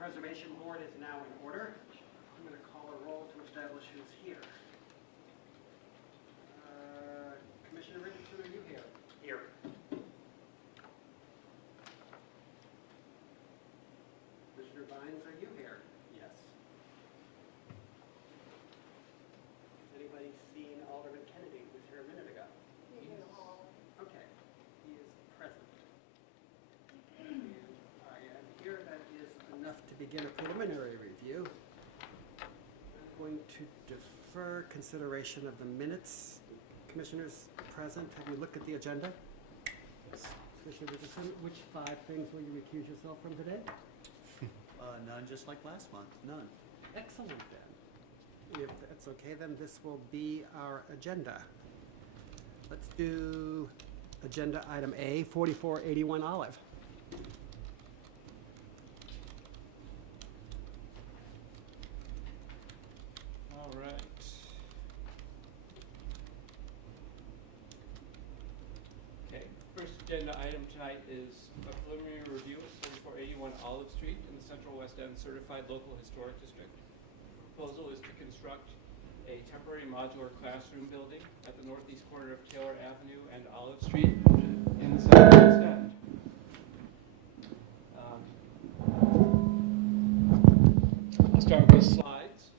Preservation Board is now in order. I'm going to call a roll to establish who's here. Commissioner Richardson, are you here? Here. Commissioner Vines, are you here? Yes. Has anybody seen Alderman Kennedy, who was here a minute ago? Okay, he is present. And I am here. That is enough to begin a preliminary review. I'm going to defer consideration of the minutes. Commissioners present, have you looked at the agenda? Yes. Commissioner Richardson, which 5 things will you recuse yourself from today? None, just like last month. None. Excellent then. If that's okay, then this will be our agenda. Let's do agenda item A, 4481 Olive. All right. Okay, first agenda item tonight is a preliminary review of 4481 Olive Street in the Central West End Certified Local Historic District. The proposal is to construct a temporary modular classroom building at the northeast corner of Taylor Avenue and Olive Street in the Central West End. I'll start with slides.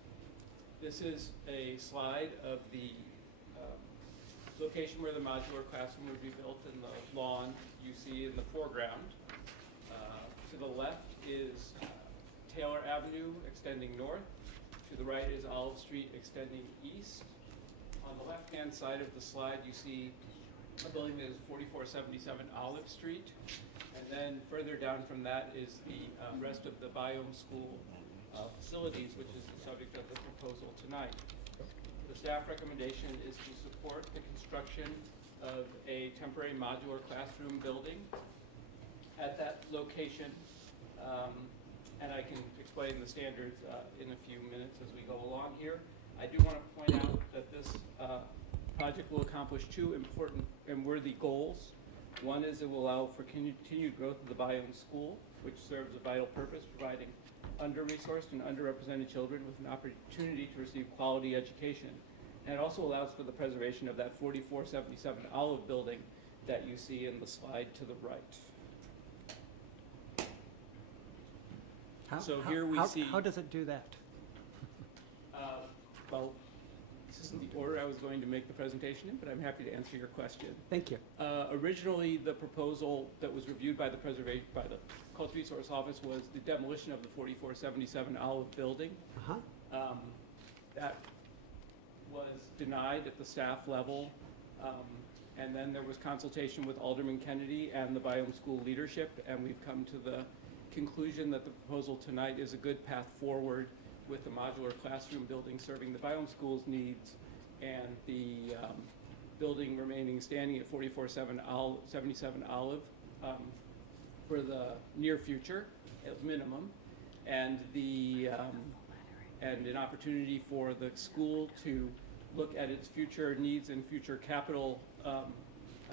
This is a slide of the location where the modular classroom would be built in the lawn you see in the foreground. To the left is Taylor Avenue extending north. To the right is Olive Street extending east. On the left-hand side of the slide, you see a building that is 4477 Olive Street. And then further down from that is the rest of the Biome School facilities, which is the subject of the proposal tonight. The staff recommendation is to support the construction of a temporary modular classroom building at that location. And I can explain the standards in a few minutes as we go along here. I do want to point out that this project will accomplish 2 important and worthy goals. One is it will allow for continued growth of the Biome School, which serves a vital purpose, providing under-resourced and underrepresented children with an opportunity to receive quality education. And it also allows for the preservation of that 4477 Olive building that you see in the slide to the right. How does it do that? Well, this isn't the order I was going to make the presentation in, but I'm happy to answer your question. Thank you. Originally, the proposal that was reviewed by the Cultural Resource Office was the demolition of the 4477 Olive building. That was denied at the staff level, and then there was consultation with Alderman Kennedy and the Biome School leadership, and we've come to the conclusion that the proposal tonight is a good path forward with the modular classroom building serving the Biome School's needs and the building remaining standing at 4477 Olive for the near future at minimum, and and an opportunity for the school to look at its future needs and future capital a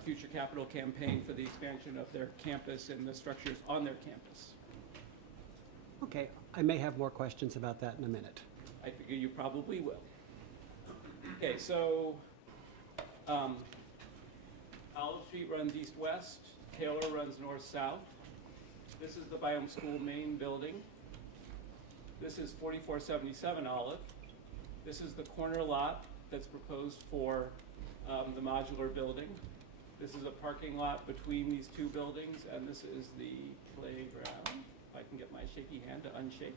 future capital campaign for the expansion of their campus and the structures on their campus. Okay, I may have more questions about that in a minute. I figure you probably will. Okay, so Olive Street runs east-west, Taylor runs north-south. This is the Biome School main building. This is 4477 Olive. This is the corner lot that's proposed for the modular building. This is a parking lot between these 2 buildings, and this is the playground. If I can get my shaky hand to unshake.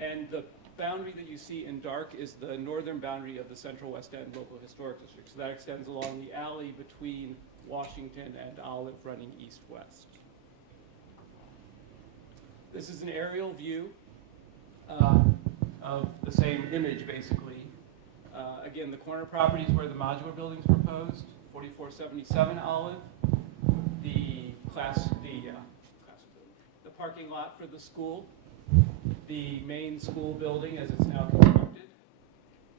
And the boundary that you see in dark is the northern boundary of the Central West End Local Historic District. So that extends along the alley between Washington and Olive running east-west. This is an aerial view of the same image, basically. Again, the corner property is where the modular building is proposed, 4477 Olive. The parking lot for the school, the main school building as it's now constructed,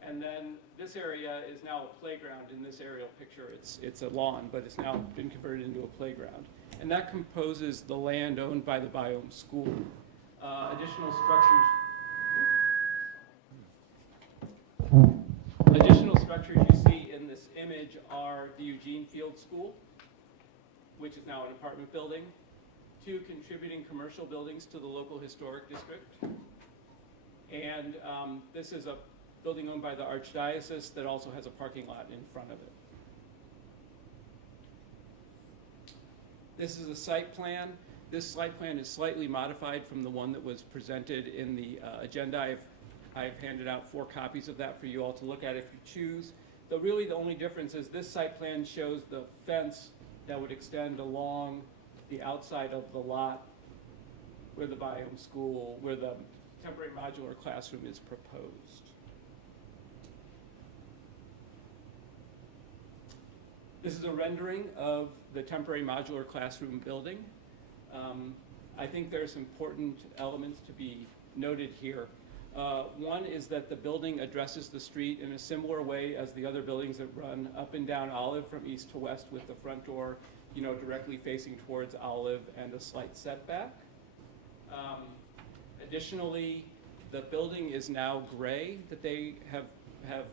and then this area is now a playground in this aerial picture. It's a lawn, but it's now been converted into a playground. and that composes the land owned by the Biome School. Additional structures you see in this image are the Eugene Field School, which is now an apartment building, 2 contributing commercial buildings to the local historic district, and this is a building owned by the Archdiocese that also has a parking lot in front of it. This is a site plan. This site plan is slightly modified from the one that was presented in the agenda. I've handed out 4 copies of that for you all to look at if you choose. But really the only difference is this site plan shows the fence that would extend along the outside of the lot where the Biome School, where the temporary modular classroom is proposed. This is a rendering of the temporary modular classroom building. I think there's important elements to be noted here. One is that the building addresses the street in a similar way as the other buildings that run up and down Olive from east to west, with the front door, directly facing towards Olive and a slight setback. Additionally, the building is now gray that they have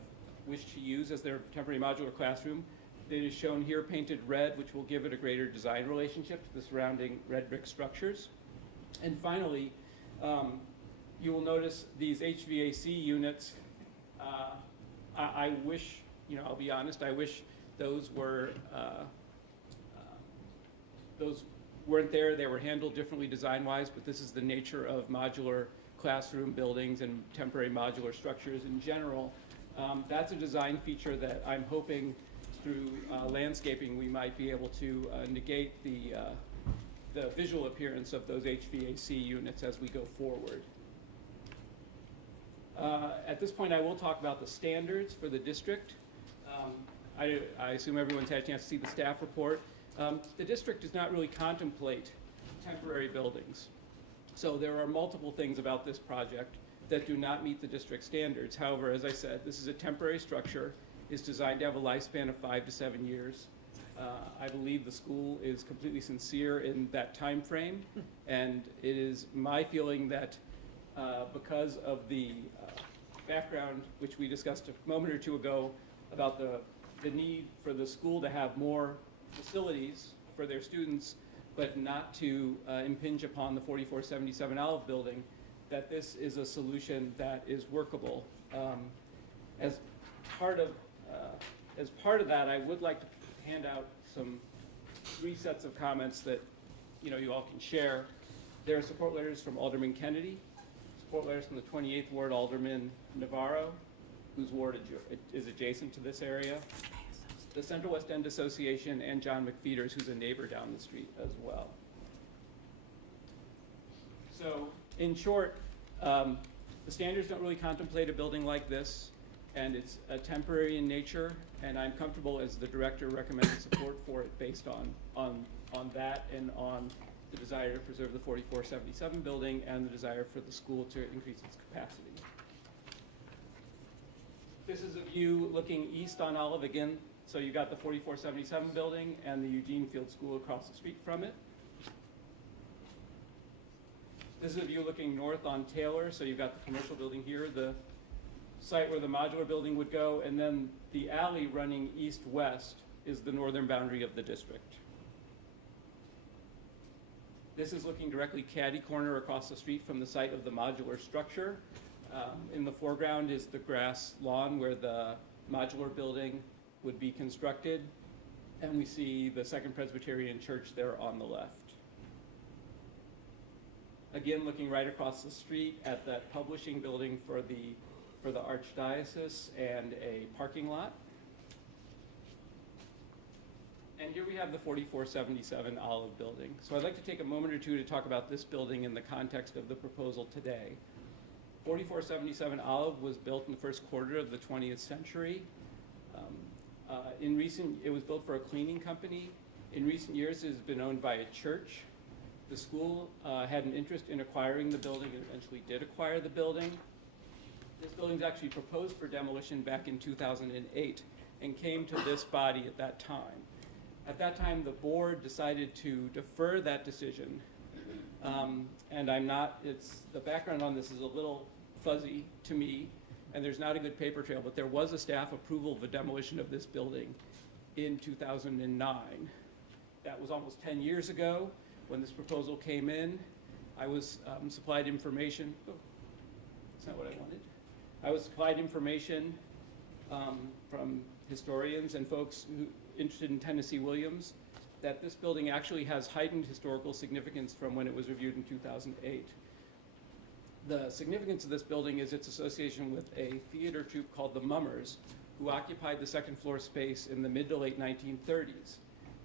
wished to use as their temporary modular classroom. It is shown here painted red, which will give it a greater design relationship to the surrounding red brick structures. And finally, you will notice these HVAC units. I wish, I'll be honest, I wish those weren't there. They were handled differently design-wise, but this is the nature of modular classroom buildings and temporary modular structures in general. That's a design feature that I'm hoping through landscaping we might be able to negate the visual appearance of those HVAC units as we go forward. At this point, I will talk about the standards for the district. I assume everyone's had a chance to see the staff report. The district does not really contemplate temporary buildings. So there are multiple things about this project that do not meet the district standards. However, as I said, this is a temporary structure. It's designed to have a lifespan of 5 to 7 years. I believe the school is completely sincere in that time frame, and it is my feeling that because of the background, which we discussed a moment or two ago, about the need for the school to have more facilities for their students, but not to impinge upon the 4477 Olive building, that this is a solution that is workable. As part of that, I would like to hand out 3 sets of comments that you all can share. There are support letters from Alderman Kennedy, support letters from the 28th Ward Alderman Navarro, whose ward is adjacent to this area, the Central West End Association, and John McFeeters, who's a neighbor down the street as well. So, in short, the standards don't really contemplate a building like this, and it's temporary in nature, and I'm comfortable as the director recommending support for it based on that and on the desire to preserve the 4477 building and the desire for the school to increase its capacity. This is a view looking east on Olive again. So you've got the 4477 building and the Eugene Field School across the street from it. This is a view looking north on Taylor. So you've got the commercial building here, the site where the modular building would go, and then the alley running east-west is the northern boundary of the district. This is looking directly catty-corner across the street from the site of the modular structure. In the foreground is the grass lawn where the modular building would be constructed, and we see the Second Presbyterian Church there on the left. Again, looking right across the street at that publishing building for the Archdiocese and a parking lot. And here we have the 4477 Olive building. So I'd like to take a moment or two to talk about this building in the context of the proposal today. 4477 Olive was built in the first quarter of the 20th century. It was built for a cleaning company. In recent years, it has been owned by a church. The school had an interest in acquiring the building and eventually did acquire the building. This building was actually proposed for demolition back in 2008 and came to this body at that time. At that time, the board decided to defer that decision. And the background on this is a little fuzzy to me, and there's not a good paper trail, but there was a staff approval of the demolition of this building in 2009. That was almost 10 years ago when this proposal came in. I was supplied information. Oh, that's not what I wanted. I was supplied information from historians and folks who interested in Tennessee Williams that this building actually has heightened historical significance from when it was reviewed in 2008. The significance of this building is its association with a theater troupe called the Mummers, who occupied the second floor space in the mid to late 1930s.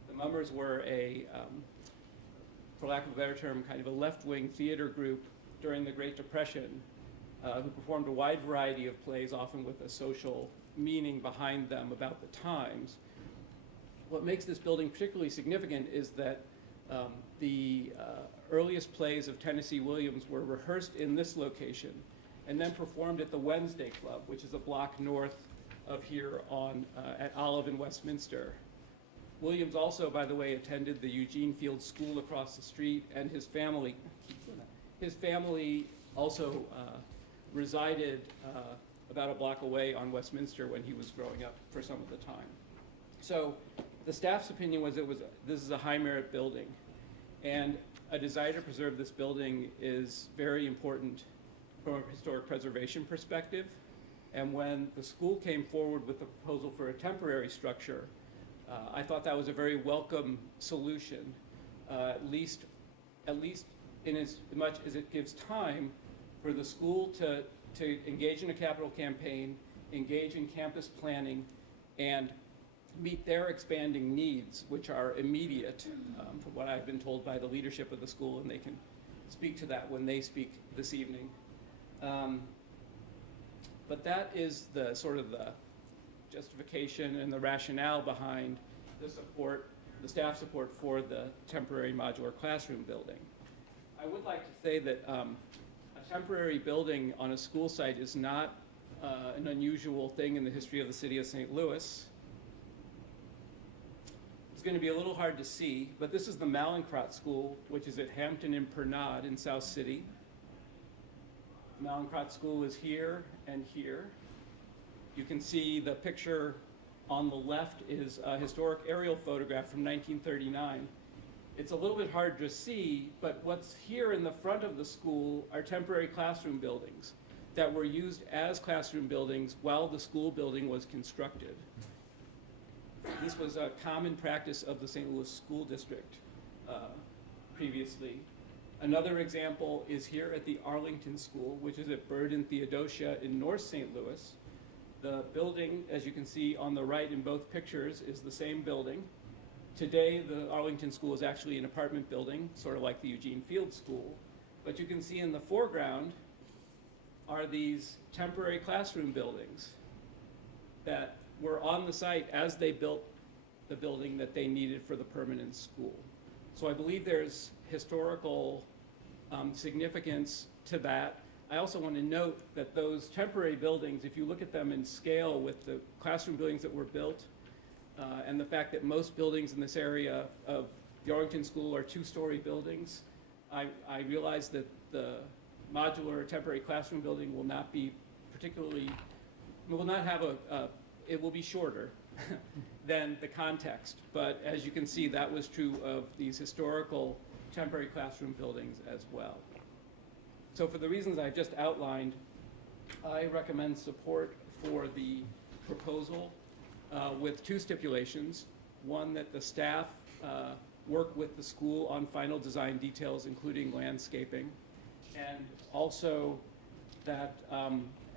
The Mummers were for lack of a better term, kind of a left-wing theater group during the Great Depression, who performed a wide variety of plays, often with a social meaning behind them about the times. What makes this building particularly significant is that the earliest plays of Tennessee Williams were rehearsed in this location and then performed at the Wednesday Club, which is a block north of here at Olive in Westminster. Williams also, by the way, attended the Eugene Field School across the street, and his family also resided about a block away on Westminster when he was growing up for some of the time. So the staff's opinion was this is a high merit building, and a desire to preserve this building is very important from a historic preservation perspective. And when the school came forward with the proposal for a temporary structure, I thought that was a very welcome solution, at least in as much as it gives time for the school to engage in a capital campaign, engage in campus planning, and meet their expanding needs, which are immediate, from what I've been told by the leadership of the school, and they can speak to that when they speak this evening. But that is the sort of the justification and the rationale behind the staff support for the temporary modular classroom building. I would like to say that a temporary building on a school site is not an unusual thing in the history of the city of St. Louis. It's going to be a little hard to see, but this is the Mallinckrodt School, which is at Hampton and Pernod in South City. Mallinckrodt School is here and here. You can see the picture on the left is a historic aerial photograph from 1939. It's a little bit hard to see, but what's here in the front of the school are temporary classroom buildings that were used as classroom buildings while the school building was constructed. This was a common practice of the St. Louis School District previously. Another example is here at the Arlington School, which is at Bird and Theodosia in North St. Louis. The building, as you can see on the right in both pictures, is the same building. Today, the Arlington School is actually an apartment building, sort of like the Eugene Field School. But you can see in the foreground are these temporary classroom buildings that were on the site as they built the building that they needed for the permanent school. So I believe there's historical significance to that. I also want to note that those temporary buildings, if you look at them in scale with the classroom buildings that were built, and the fact that most buildings in this area of the Arlington School are two-story buildings, I realize that the modular temporary classroom building will not be it will be shorter than the context. But as you can see, that was true of these historical temporary classroom buildings as well. So for the reasons I've just outlined, I recommend support for the proposal with two stipulations. One, that the staff work with the school on final design details, including landscaping, and also that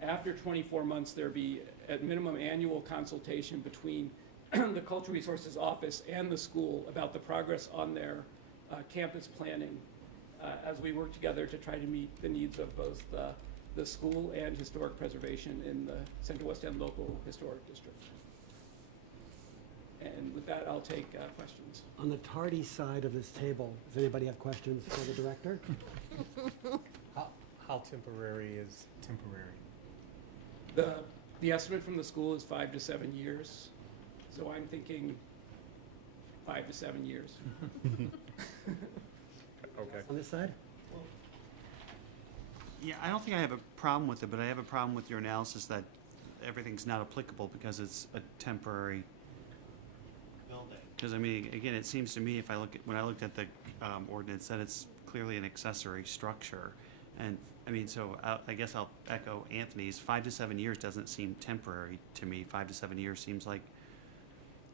after 24 months there be at minimum annual consultation between the Cultural Resources Office and the school about the progress on their campus planning as we work together to try to meet the needs of both the school and historic preservation in the Central West End Local Historic District. And with that, I'll take questions. On the tardy side of this table, does anybody have questions for the director? How temporary is temporary? The estimate from the school is 5 to 7 years. So I'm thinking 5 to 7 years. Okay. On this side? Yeah, I don't think I have a problem with it, but I have a problem with your analysis that everything's not applicable because it's a temporary building. Because, I mean, again, it seems to me, if I look at, when I looked at the ordinance, that it's clearly an accessory structure. And, I mean, so I guess I'll echo Anthony's, 5 to 7 years doesn't seem temporary to me. 5 to 7 years seems like,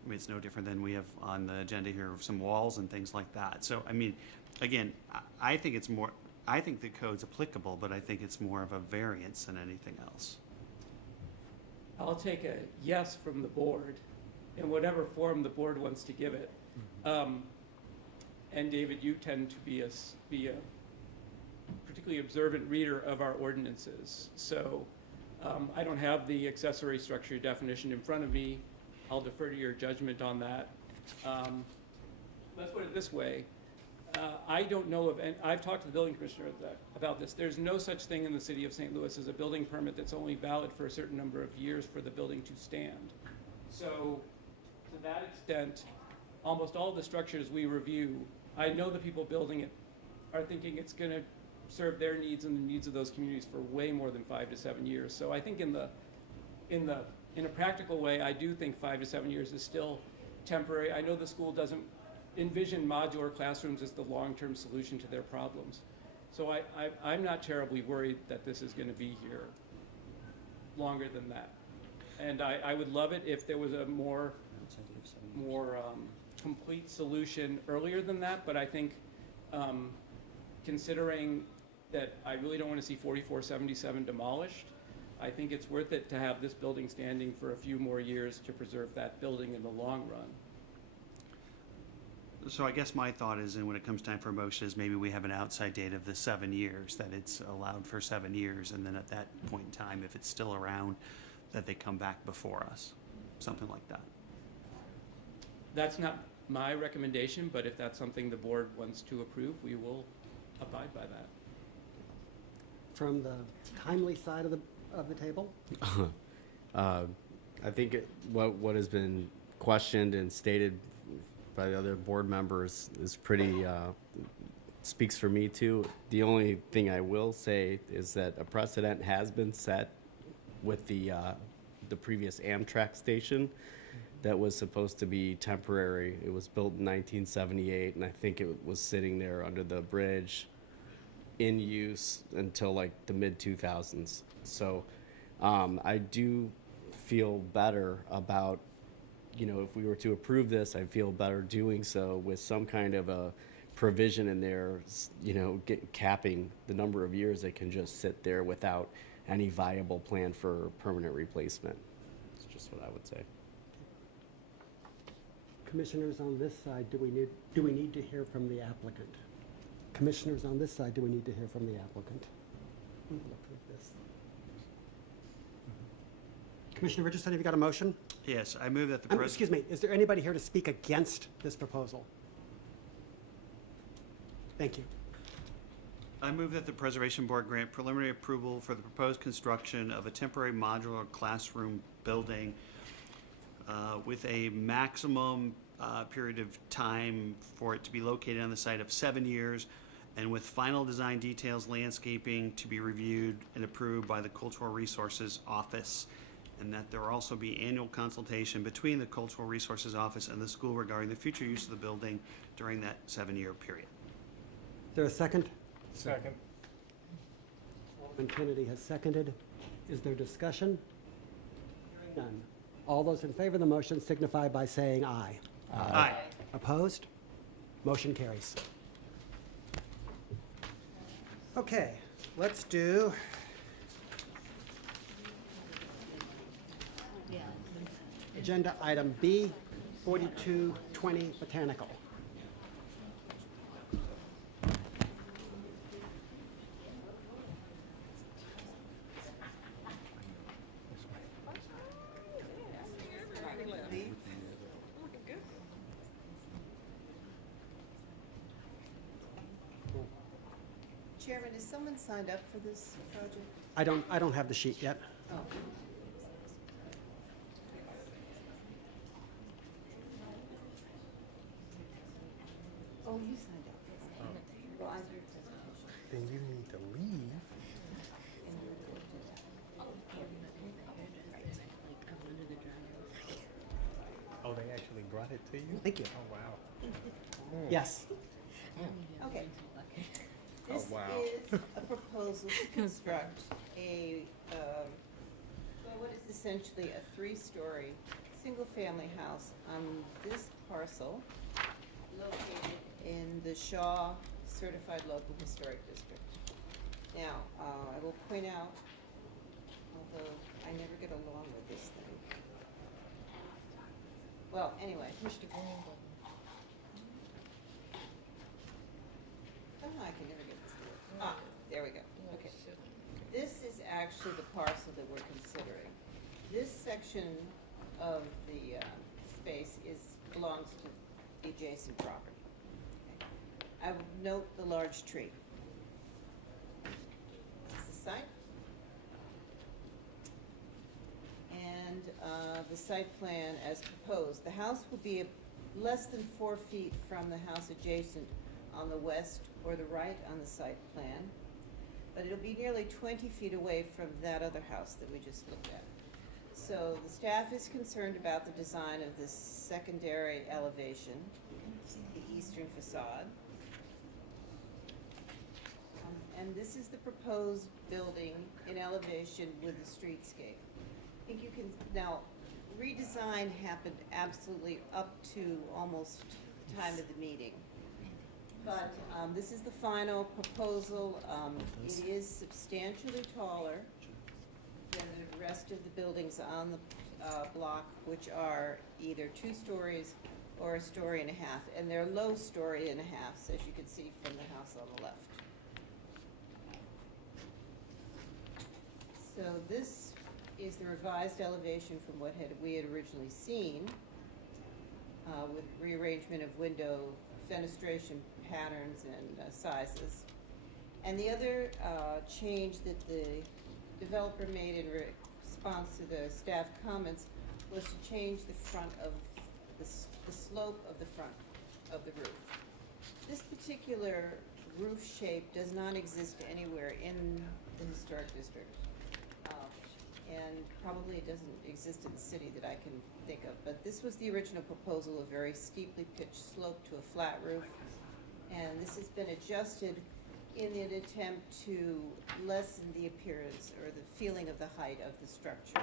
I mean, it's no different than we have on the agenda here, some walls and things like that. So, I mean, again, I think it's more, I think the code's applicable, but I think it's more of a variance than anything else. I'll take a yes from the board in whatever form the board wants to give it. And David, you tend to be a particularly observant reader of our ordinances. So I don't have the accessory structure definition in front of me. I'll defer to your judgment on that. Let's put it this way. I don't know of, and I've talked to the building commissioner about this. There's no such thing in the city of St. Louis as a building permit that's only valid for a certain number of years for the building to stand. So to that extent, almost all the structures we review, I know the people building it are thinking it's going to serve their needs and the needs of those communities for way more than 5 to 7 years. So I think in a practical way, I do think 5 to 7 years is still temporary. I know the school doesn't envision modular classrooms as the long-term solution to their problems. So I'm not terribly worried that this is going to be here longer than that. And I would love it if there was a more complete solution earlier than that, but I think considering that I really don't want to see 4477 demolished, I think it's worth it to have this building standing for a few more years to preserve that building in the long run. So I guess my thought is, and when it comes time for a motion, is maybe we have an outside date of the 7 years, that it's allowed for 7 years, and then at that point in time, if it's still around, that they come back before us, something like that. That's not my recommendation, but if that's something the board wants to approve, we will abide by that. From the timely side of the table? I think what has been questioned and stated by the other board members is pretty, speaks for me too. The only thing I will say is that a precedent has been set with the previous Amtrak station that was supposed to be temporary. It was built in 1978, and I think it was sitting there under the bridge in use until like the mid-2000s. So I do feel better about, you know, if we were to approve this, I feel better doing so with some kind of a provision in there, you know, capping the number of years they can just sit there without any viable plan for permanent replacement. It's just what I would say. Commissioners on this side, do we need to hear from the applicant? Commissioners on this side, do we need to hear from the applicant? We will approve this. Commissioner Richardson, have you got a motion? Yes, I move that the Excuse me, is there anybody here to speak against this proposal? Thank you. I move that the Preservation Board grant preliminary approval for the proposed construction of a temporary modular classroom building with a maximum period of time for it to be located on the site of 7 years, and with final design details, landscaping to be reviewed and approved by the Cultural Resources Office, and that there also be annual consultation between the Cultural Resources Office and the school regarding the future use of the building during that 7-year period. Is there a second? Second. Alderman Kennedy has seconded. Is there discussion? Hearing none. All those in favor of the motion signify by saying aye. Aye. Opposed? Motion carries. Okay, let's do agenda item B, 4220 Botanical. Chairman, is someone signed up for this project? I don't have the sheet yet. Oh. Oh, you signed up. Well, I'm your presentation. Then you need to leave. Oh, they actually brought it to you? Thank you. Oh, wow. Yes. Okay. Oh, This wow. is a proposal to construct a, well, what is essentially a three-story, single-family house on this parcel located in the Shaw Certified Local Historic District. Now, I will point out, although I never get along with this thing. Well, anyway. Oh, I can never get this to work. Ah, there we go. Okay. This is actually the parcel that we're considering. This section of the space belongs to the adjacent property. Okay. I would note the large tree. This is the site. And the site plan as proposed. The house will be less than 4 feet from the house adjacent on the west or the right on the site plan, but it'll be nearly 20 feet away from that other house that we just looked at. So the staff is concerned about the design of this secondary elevation, the eastern facade. And this is the proposed building in elevation with the streetscape. I think you can, now, redesign happened absolutely up to almost the time of the meeting. But this is the final proposal. It is substantially taller than the rest of the buildings on the block, which are either 2 stories or 1.5 stories. And they're low 1.5 stories, as you can see from the house on the left. So this is the revised elevation from what we had originally seen, with rearrangement of window fenestration patterns and sizes. And the other change that the developer made in response to the staff comments was to change the front of the slope of the front of the roof. This particular roof shape does not exist anywhere in the historic district. And probably it doesn't exist in the city that I can think of, but this was the original proposal, a very steeply pitched slope to a flat roof. And this has been adjusted in an attempt to lessen the appearance or the feeling of the height of the structure.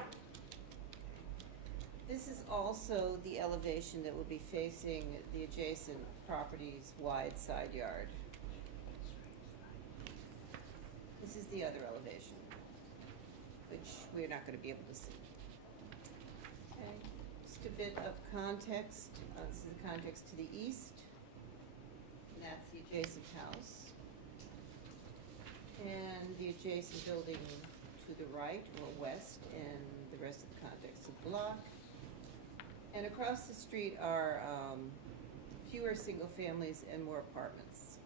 This is also the elevation that will be facing the adjacent property's wide side yard. This is the other elevation, which we're not going to be able to see. Okay, just a bit of context. This is the context to the east. And that's the adjacent house. And the adjacent building to the right or west, and the rest of the context of the block. And across the street are fewer single families and more apartments.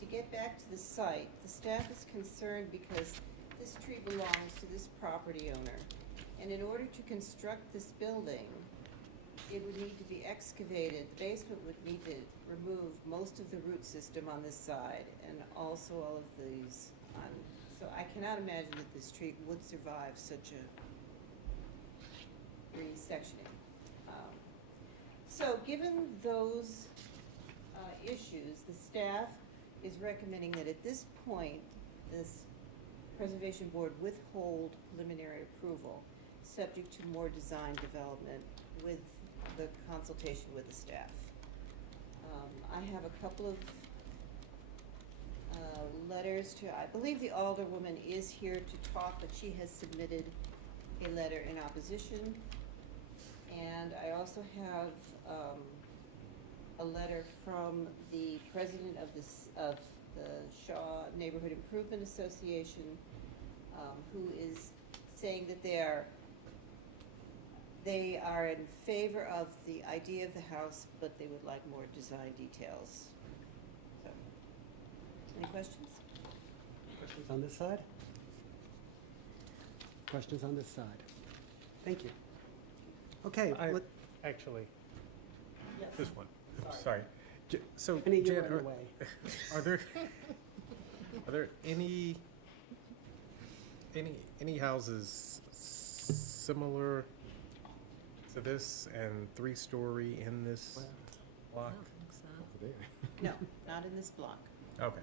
To get back to the site, the staff is concerned because this tree belongs to this property owner. And in order to construct this building, it would need to be excavated. The basement would need to remove most of the root system on this side and also all of these on. So I cannot imagine that this tree would survive such a resectioning. So given those issues, the staff is recommending that at this point, this Preservation Board withhold preliminary approval, subject to more design development with the consultation with the staff. I have a couple of letters to, I believe the Alderwoman is here to talk, but she has submitted a letter in opposition. And I also have a letter from the president of the Shaw Neighborhood Improvement Association, who is saying that they are in favor of the idea of the house, but they would like more design details. So, any questions? Questions on this side? Questions on this side? Thank you. Okay, Actually, This one. Sorry. So, Any, you Jan, were in the way. are there any houses similar to this and 3-story in this block? No, not in this block. Okay,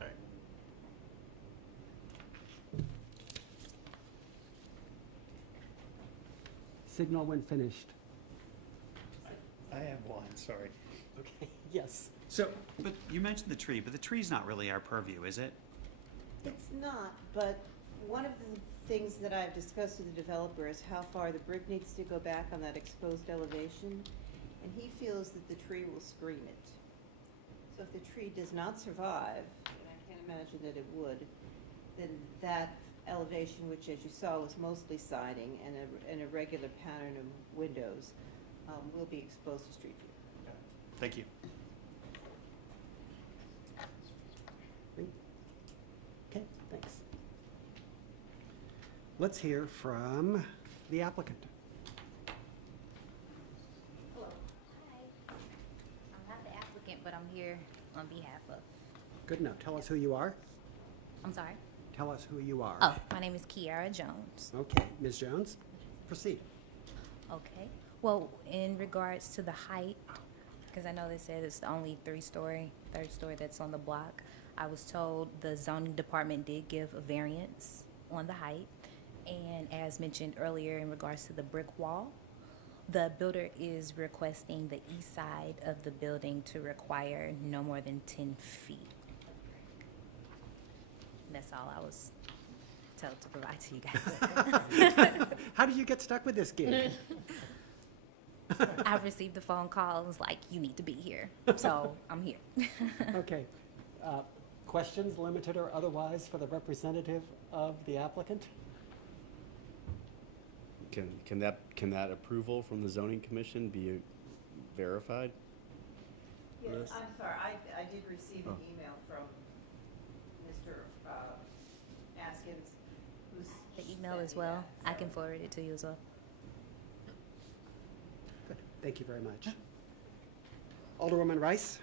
all right. Signal when finished. I have one, sorry. Okay, yes. So, but you mentioned the tree, but the tree's not really our purview, is it? It's not, but one of the things that I've discussed with the developer is how far the brick needs to go back on that exposed elevation, and he feels that the tree will screen it. So if the tree does not survive, and I can't imagine that it would, then that elevation, which as you saw was mostly siding and a regular pattern of windows, will be exposed to street view. Thank you. Okay, thanks. Let's hear from the applicant. Hello. Hi. I'm not the applicant, but I'm here on behalf of, Good enough. Tell us who you are. I'm sorry. Tell us who you are. Oh, my name is Kiara Jones. Okay, Ms. Jones, proceed. Okay. Well, in regards to the height, because I know they said it's the only third story that's on the block, I was told the zoning department did give a variance on the height. And as mentioned earlier in regards to the brick wall, the builder is requesting the east side of the building to require no more than 10 feet. That's all I was told to provide to you guys. How did you get stuck with this gig? I received a phone call and was like, you need to be here. So I'm here. Okay. Questions, limited or otherwise, for the representative of the applicant? Can that approval from the zoning commission be verified? Yes, Yes. I'm sorry, I did receive an email from Mr. Askins, who's. The email sent as me well. that, I can so- forward it to you as well. Good. Thank you very much. Alderwoman Rice?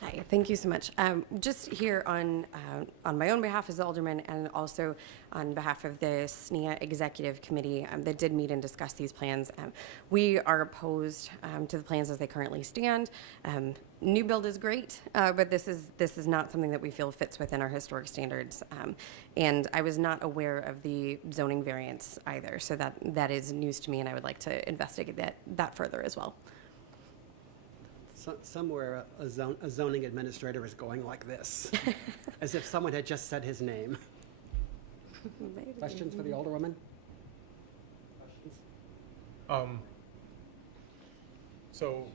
Hi, thank you so much. Just here on my own behalf as alderman and also on behalf of the SNEA Executive Committee that did meet and discuss these plans. We are opposed to the plans as they currently stand. New build is great, but this is not something that we feel fits within our historic standards. And I was not aware of the zoning variance either, so that is news to me, and I would like to investigate that further as well. Somewhere a zoning administrator is going like this, as if someone had just said his name. Questions for the alderwoman? Questions? So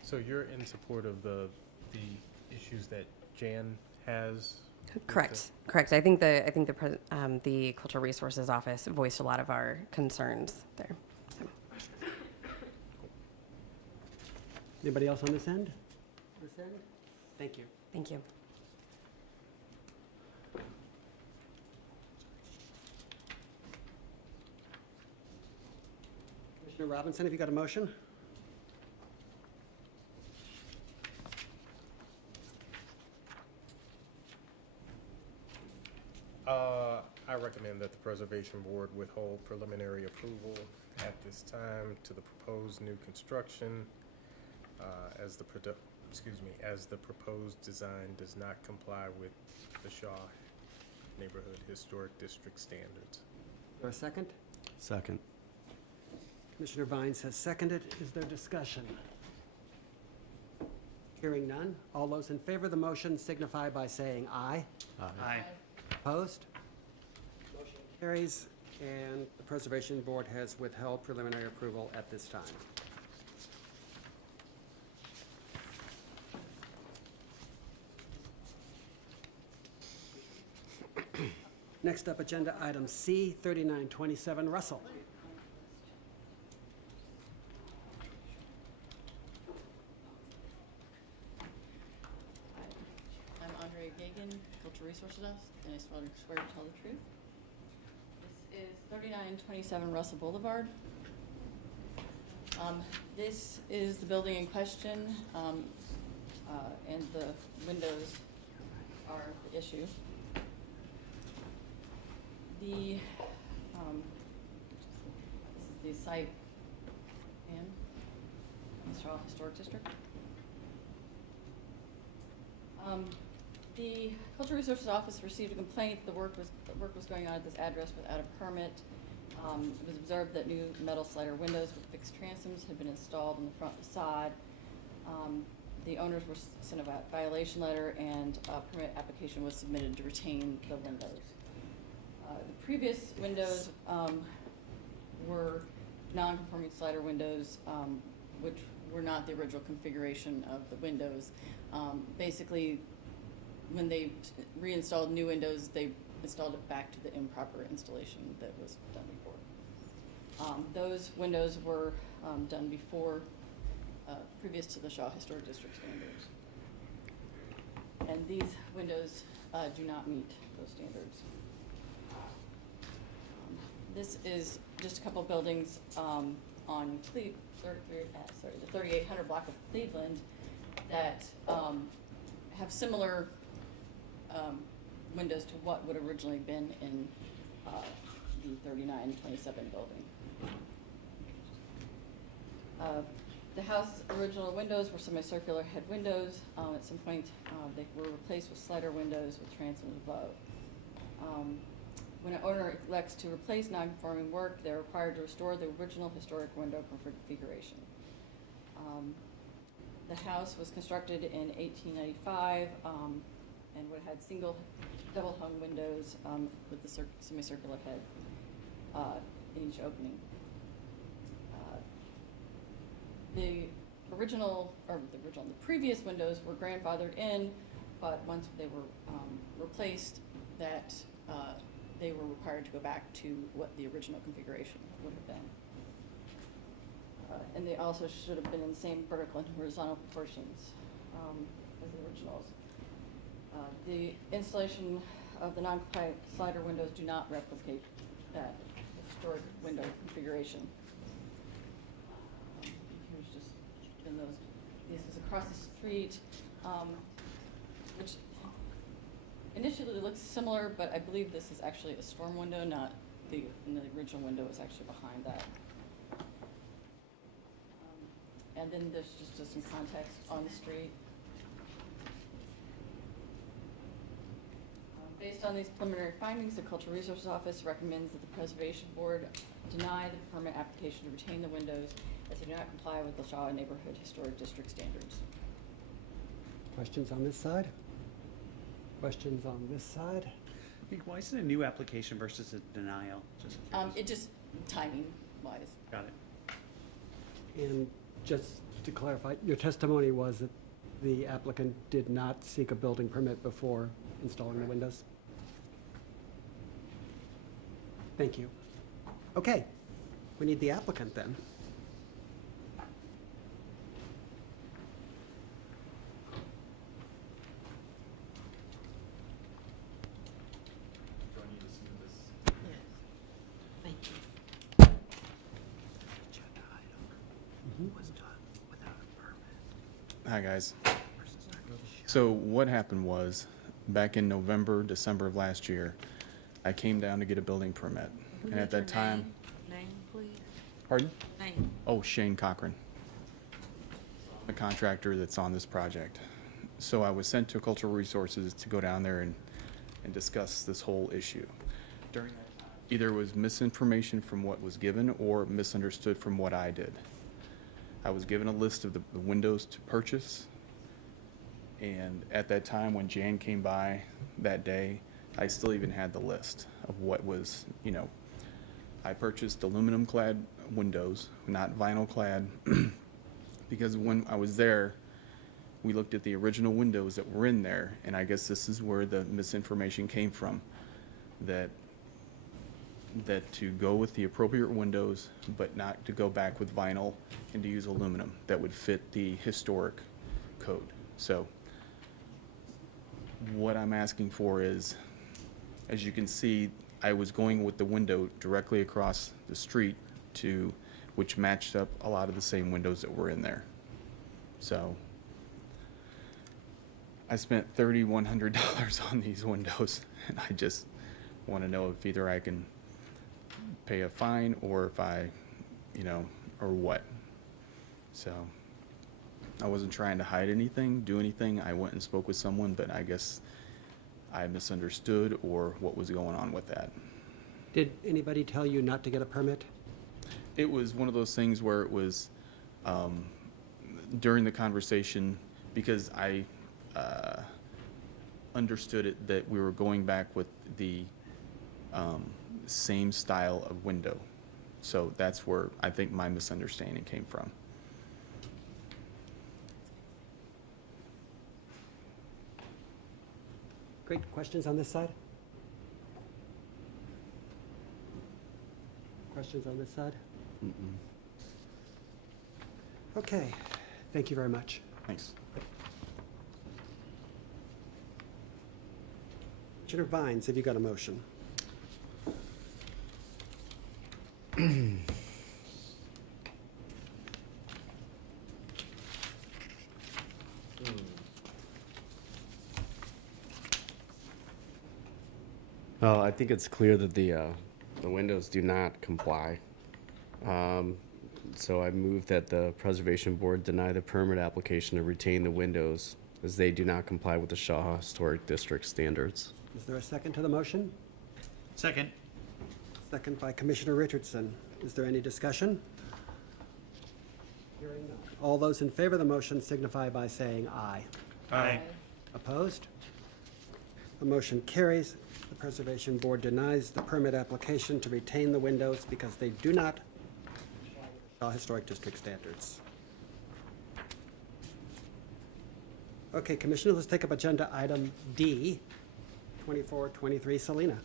so you're in support of the issues that Jan has? Correct. I think the Cultural Resources Office voiced a lot of our concerns there. So. Anybody else on this end? This end? Thank you. Thank you. Commissioner Robinson, have you got a motion? I recommend that the Preservation Board withhold preliminary approval at this time to the proposed new construction, as the proposed design does not comply with the Shaw Neighborhood Historic District standards. Is there a second? Second. Commissioner Vines has seconded. Is there discussion? Hearing none. All those in favor of the motion signify by saying aye. Aye. Opposed? Motion carries, and the Preservation Board has withheld preliminary approval at this time. Next up, agenda item C, 3927 Russell. Cultural Resources Office, and I swear to tell the truth. This is 3927 Russell Boulevard. This is the building in question, and the windows are the issue. This is the site in the Shaw Historic District. The Cultural Resources Office received a complaint the work was going on at this address without a permit. It was observed that new metal slider windows with fixed transoms had been installed in the front facade. The owners were sent a violation letter, and a permit application was submitted to retain the windows. The previous windows were non-conforming slider windows, which were not the original configuration of the windows. Basically, when they reinstalled new windows, they installed it back to the improper installation that was done before. Those windows were done before, previous to the Shaw Historic District standards. And these windows do not meet those standards. This is just a couple buildings on the 3800 block of Cleveland that have similar windows to what would originally been in the 3927 building. The house's original windows were semicircular head windows. At some point, they were replaced with slider windows with transoms above. When an owner elects to replace non-conforming work, they're required to restore the original historic window configuration. The house was constructed in 1895 and would have had single double-hung windows with the semicircular head in each opening. The previous windows were grandfathered in, but once they were replaced, they were required to go back to what the original configuration would have been. And they also should have been in the same vertical and horizontal proportions as the originals. The installation of the non-compliant slider windows do not replicate that historic window configuration. Here's just in those. This is across the street, which initially looks similar, but I believe this is actually a storm window, not the original window is actually behind that. And then there's just some context on the street. Based on these preliminary findings, the Cultural Resources Office recommends that the Preservation Board deny the permit application to retain the windows as they do not comply with the Shaw Neighborhood Historic District standards. Questions on this side? Questions on this side? Why is it a new application versus a denial? It just timing wise. Got it. And just to clarify, your testimony was that the applicant did not seek a building permit before installing the windows? Thank you. Okay, we need the applicant then. Hi, guys. So what happened was, back in November, December of last year, I came down to get a building permit. And at that time... Name, please. Pardon? Name. Oh, Shane Cochran, the contractor that's on this project. So I was sent to Cultural Resources to go down there and discuss this whole issue. During that time, either was misinformation from what was given or misunderstood from what I did. I was given a list of the windows to purchase, and at that time when Jan came by that day, I still even had the list of what was, I purchased aluminum clad windows, not vinyl clad, because when I was there, we looked at the original windows that were in there, and I guess this is where the misinformation came from, that to go with the appropriate windows, but not to go back with vinyl and to use aluminum that would fit the historic code. So What I'm asking for is, as you can see, I was going with the window directly across the street to, which matched up a lot of the same windows that were in there. So I spent $3,100 on these windows, and I just want to know if either I can pay a fine or if I, or what. So I wasn't trying to hide anything, do anything. I went and spoke with someone, but I guess I misunderstood or what was going on with that. Did anybody tell you not to get a permit? It was one of those things where it was during the conversation, because I understood it that we were going back with the same style of window. So that's where I think my misunderstanding came from. Great. Questions on this side? Questions on this side? Okay. Thank you very much. Thanks. Commissioner Vines, have you got a motion? Well, I think it's clear that the windows do not comply. So I move that the Preservation Board deny the permit application to retain the windows as they do not comply with the Shaw Historic District standards. Is there a second to the motion? Second. Second by Commissioner Richardson. Is there any discussion? Hearing none. All those in favor of the motion signify by saying aye. Aye. Opposed? The motion carries. The Preservation Board denies the permit application to retain the windows because they do not comply with Shaw Historic District standards. Okay, Commissioner, let's take up agenda item D, 2423 Selena.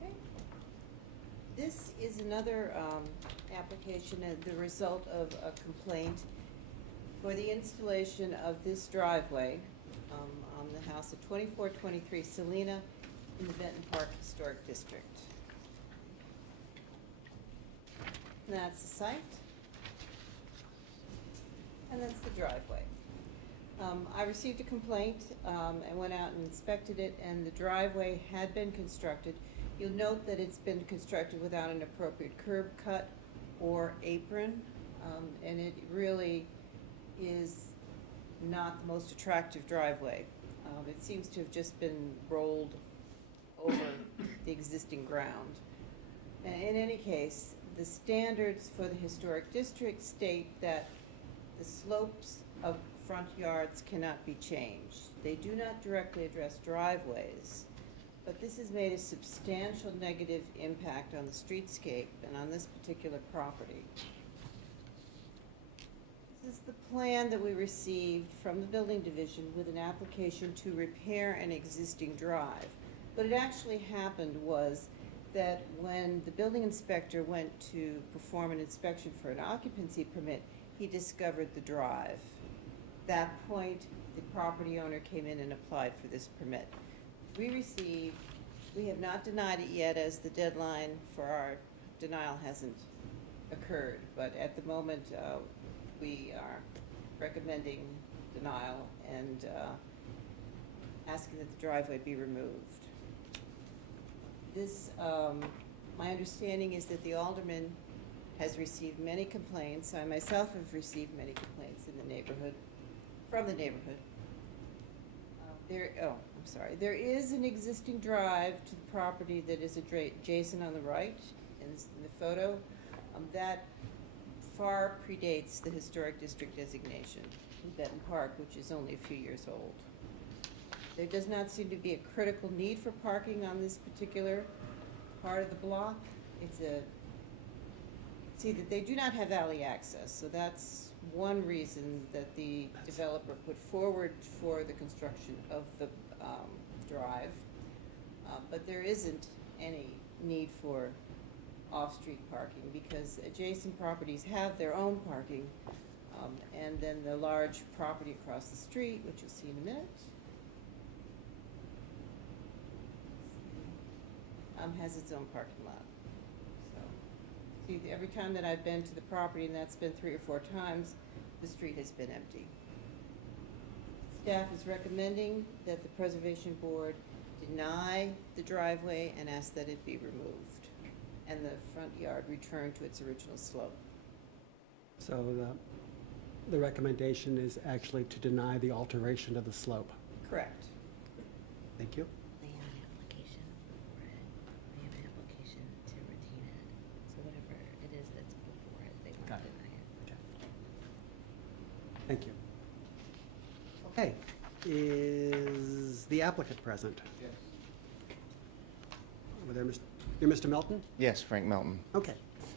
Okay. This is another application, the result of a complaint for the installation of this driveway on the house at 2423 Selena in the Benton Park Historic District. And that's the site. And that's the driveway. I received a complaint and went out and inspected it, and the driveway had been constructed. You'll note that it's been constructed without an appropriate curb cut or apron, and it really is not the most attractive driveway. It seems to have just been rolled over the existing ground. In any case, the standards for the historic district state that the slopes of front yards cannot be changed. They do not directly address driveways, but this has made a substantial negative impact on the streetscape and on this particular property. This is the plan that we received from the building division with an application to repair an existing drive. What had actually happened was that when the building inspector went to perform an inspection for an occupancy permit, he discovered the drive. At that point, the property owner came in and applied for this permit. We have not denied it yet, as the deadline for our denial hasn't occurred, but at the moment, we are recommending denial and asking that the driveway be removed. This, my understanding is that the alderman has received many complaints. I myself have received many complaints in the neighborhood, from the neighborhood. There is an existing drive to the property that is adjacent on the right in the photo. That far predates the historic district designation in Benton Park, which is only a few years old. There does not seem to be a critical need for parking on this particular part of the block. See that they do not have alley access, so that's one reason that the developer put forward for the construction of the drive. But there isn't any need for off-street parking because adjacent properties have their own parking. And then the large property across the street, which you'll see in a minute, has its own parking lot. So, see, every time that I've been to the property, and that's been 3 or 4 times, the street has been empty. Staff is recommending that the Preservation Board deny the driveway and ask that it be removed and the front yard return to its original slope. So the recommendation is actually to deny the alteration of the slope. Correct. Thank you. They have an application for it. They have an application to retain it. So whatever it is that's before it, they want Got to it. deny it. Okay. Thank you. Okay, is the applicant present? Yes. Over there, you're Mr. Melton? Yes, Frank Melton. Okay.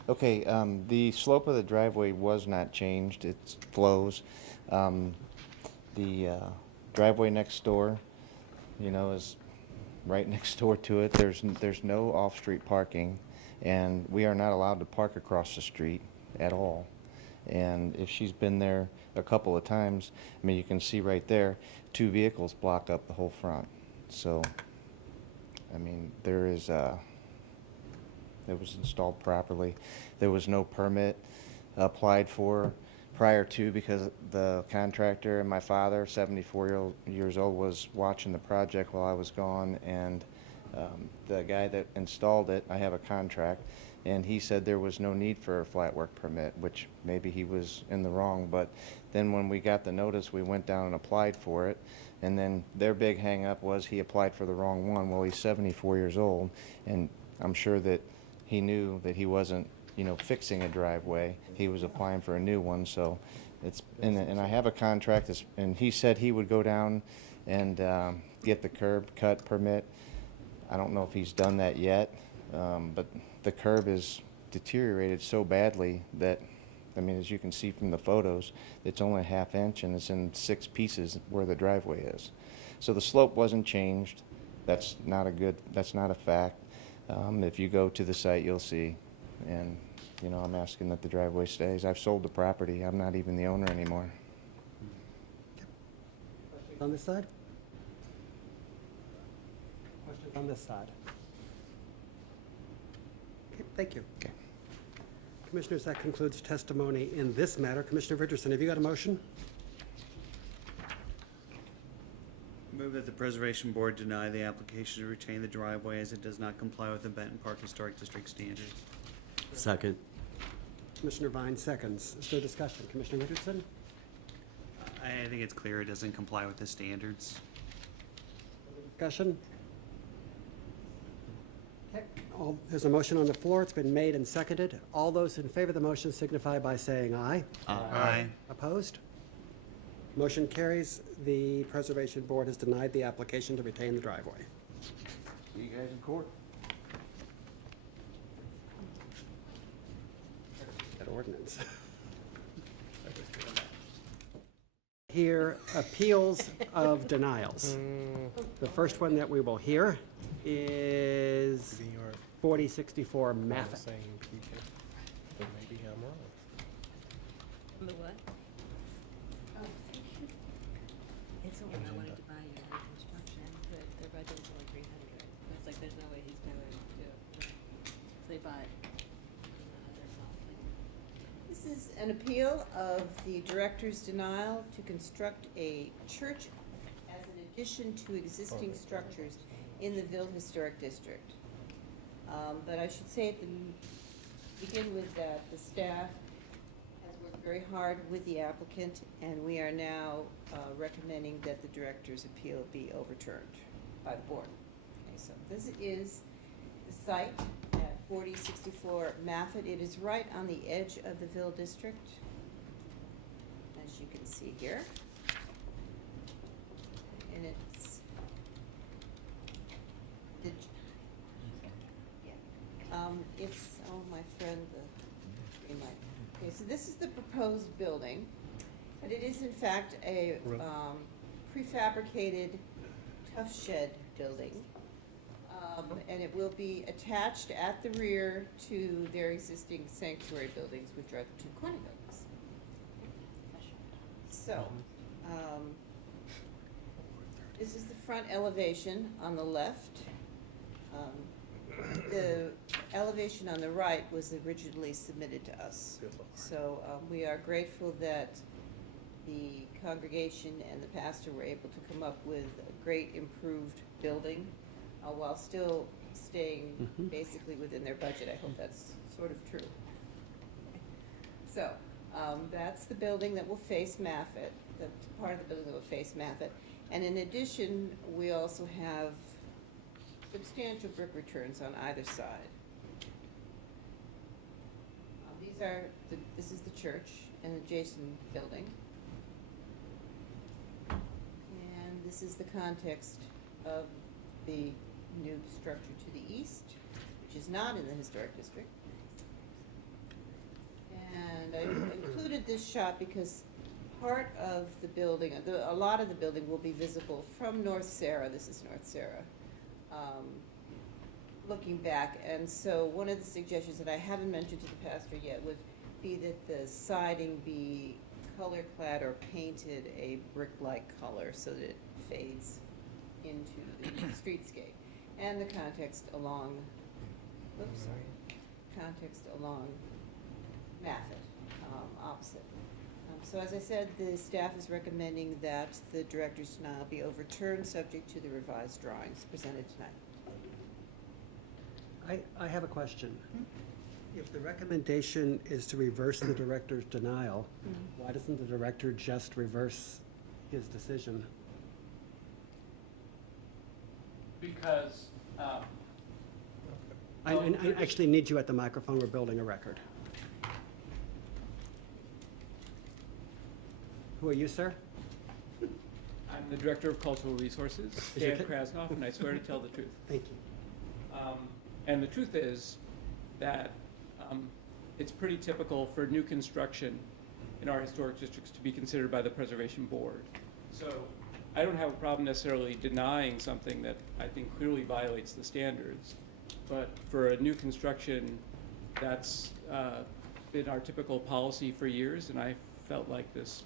Okay, the slope of the driveway was not changed, it flows. The driveway next door, you know, is right next door to it. There's no off-street parking, and we are not allowed to park across the street at all. And if she's been there a couple of times, I mean, you can see right there, 2 vehicles block up the whole front. So, I mean, it was installed properly. There was no permit applied for prior to because the contractor and my father, 74 years old, was watching the project while I was gone, and the guy that installed it, I have a contract, and he said there was no need for a flat work permit, which maybe he was in the wrong, but then when we got the notice, we went down and applied for it, and then their big hang-up was he applied for the wrong one. Well, he's 74 years old, and I'm sure that he knew that he wasn't, you know, fixing a driveway. He was applying for a new one, so it's, and I have a contract, and he said he would go down and get the curb cut permit. I don't know if he's done that yet, but the curb is deteriorated so badly that, I mean, as you can see from the photos, it's only a ½ inch and it's in 6 pieces where the driveway is. So the slope wasn't changed. That's not a fact. If you go to the site, you'll see. And, you know, I'm asking that the driveway stays. I've sold the property. I'm not even the owner anymore. On this side? Questions on this side? Okay, thank you. Okay. Commissioners, that concludes testimony in this matter. Commissioner Richardson, have you got a motion? Move that the Preservation Board deny the application to retain the driveway as it does not comply with the Benton Park Historic District standards. Second. Commissioner Vine seconds. Is there discussion? Commissioner Richardson? I think it's clear it doesn't comply with the standards. Discussion? Okay. There's a motion on the floor. It's been made and seconded. All those in favor of the motion signify by saying aye. Aye. Opposed? Motion carries. The Preservation Board has denied the application to retain the driveway. See you guys in court. That ordinance. Hear appeals of denials. The first one that we will hear is 4064 Maffett. But maybe I'm wrong. The what? It's the one I wanted to buy your construction, but their budget was only 300. It's like, there's no way he's gonna do it. So they bought, their software. This is an appeal of the director's denial to construct a church as an addition to existing structures in the Ville Historic District. But I should say begin with that the staff has worked very hard with the applicant, and we are now recommending that the director's appeal be overturned by the board. Okay, so this is the site at 4064 Maffett. It is right on the edge of the Ville District, as you can see here. And it's my friend, okay, so this is the proposed building, and it is in fact a prefabricated tough shed building. And it will be attached at the rear to their existing sanctuary buildings, which are the two corner buildings. So, this is the front elevation on the left. The elevation on the right was originally submitted to us. So we are grateful that the congregation and the pastor were able to come up with a great improved building while still staying basically within their budget. I hope that's sort of true. So that's the building that will face Maffitt, the part of the building that will face Maffitt. And in addition, we also have substantial brick returns on either side. This is the church and adjacent building. And this is the context of the new structure to the east, which is not in the historic district. And I included this shot because part of the building, a lot of the building will be visible from North Sarah. This is North Sarah. Looking back, and so one of the suggestions that I haven't mentioned to the pastor yet would be that the siding be color clad or painted a brick-like color so that it fades into the streetscape. And the context along, context along Maffitt, opposite. So as I said, the staff is recommending that the director's denial be overturned, subject to the revised drawings presented tonight. I have a question. If the recommendation is to reverse the director's denial, why doesn't the director just reverse his decision? Because, I actually need you at the microphone. We're building a record. Who are you, sir? I'm the Director of Cultural Resources, Is your Dan Krasnoff, and I swear to tell the truth. Thank you. And the truth is that it's pretty typical for new construction in our historic districts to be considered by the Preservation Board. So I don't have a problem necessarily denying something that I think clearly violates the standards. But for a new construction, that's been our typical policy for years, and I felt like this